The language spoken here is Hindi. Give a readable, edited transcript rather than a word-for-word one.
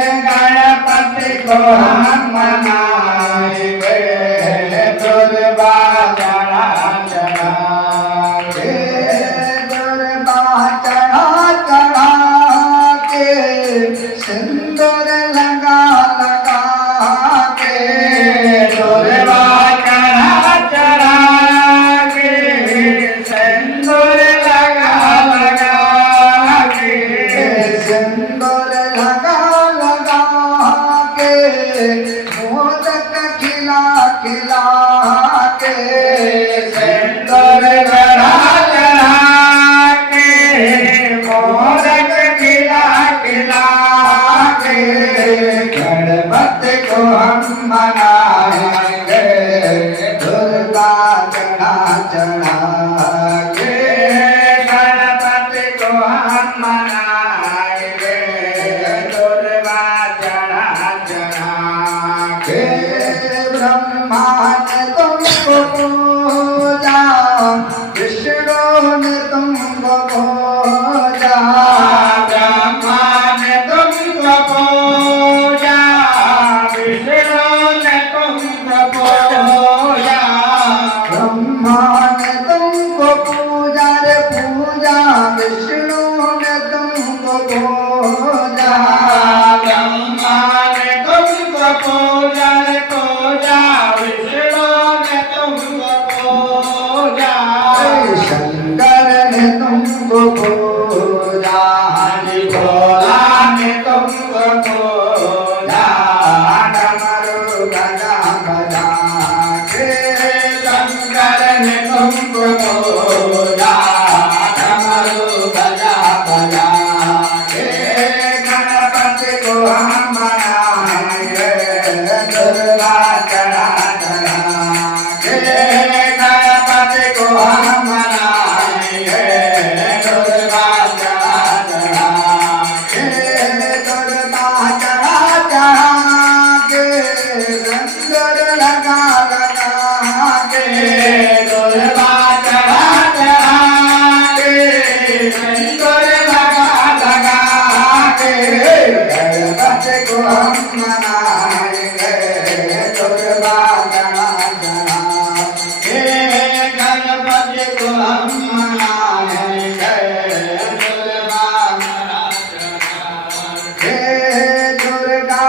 गणपति को हम मनाएंगे, दुर्बा चढ़ा चढ़ाके, दुर्बा चढ़ा चढ़ा के, सिंदूर लगा लगा के, दुर्बा चढ़ा चढ़ा के, सिंदूर लगा लगा के, सिंदूर लगा लगा के, मोदक खिला खिला के, सिंदूर गढ़ा चढ़ा के, मोदक खिला खिला के, गणपति को हम मनाएंगे, दुर्गा चढ़ा चढ़ा के, गणपति को हम मनाएंगे, दुर्गा चढ़ा चढ़ा के, ब्रह्मा ने तुमको पूजा, विष्णु ने तुमको पूजा, ब्रह्मा ने तुमको पूजा, विष्णु ने तुमको पूजा, ब्रह्मा ने तुमको पूजा रे पूजा, विष्णु ने तुमको पूजा, ब्रह्मा ने तुमको पूजा रे पूजा, विष्णु ने तुमको पूजा, शंकर ने तुमको पूजा, हरि भोला ने तुमको पूजा, डमरू गजा बजा के, शंकर ने तुमको पूजा, डमरू गजा बजा के, गणपति को हम मनाएंगे, दुर्गा चढ़ा चढ़ा के, गणपति को हम मनाएंगे, दुर्गा चढ़ा चढ़ा के, दुर्गा चढ़ा चढ़ा के, सिंदूर लगा लगा के, दुर्गा चढ़ा चढ़ा के, सिंदूर लगा लगा के, गणपति को हम मनाएंगे, दुर्गा चढ़ा चढ़ा के, गणपति को हम मनाएंगे, दुर्गा चढ़ा चढ़ा के, दुर्गा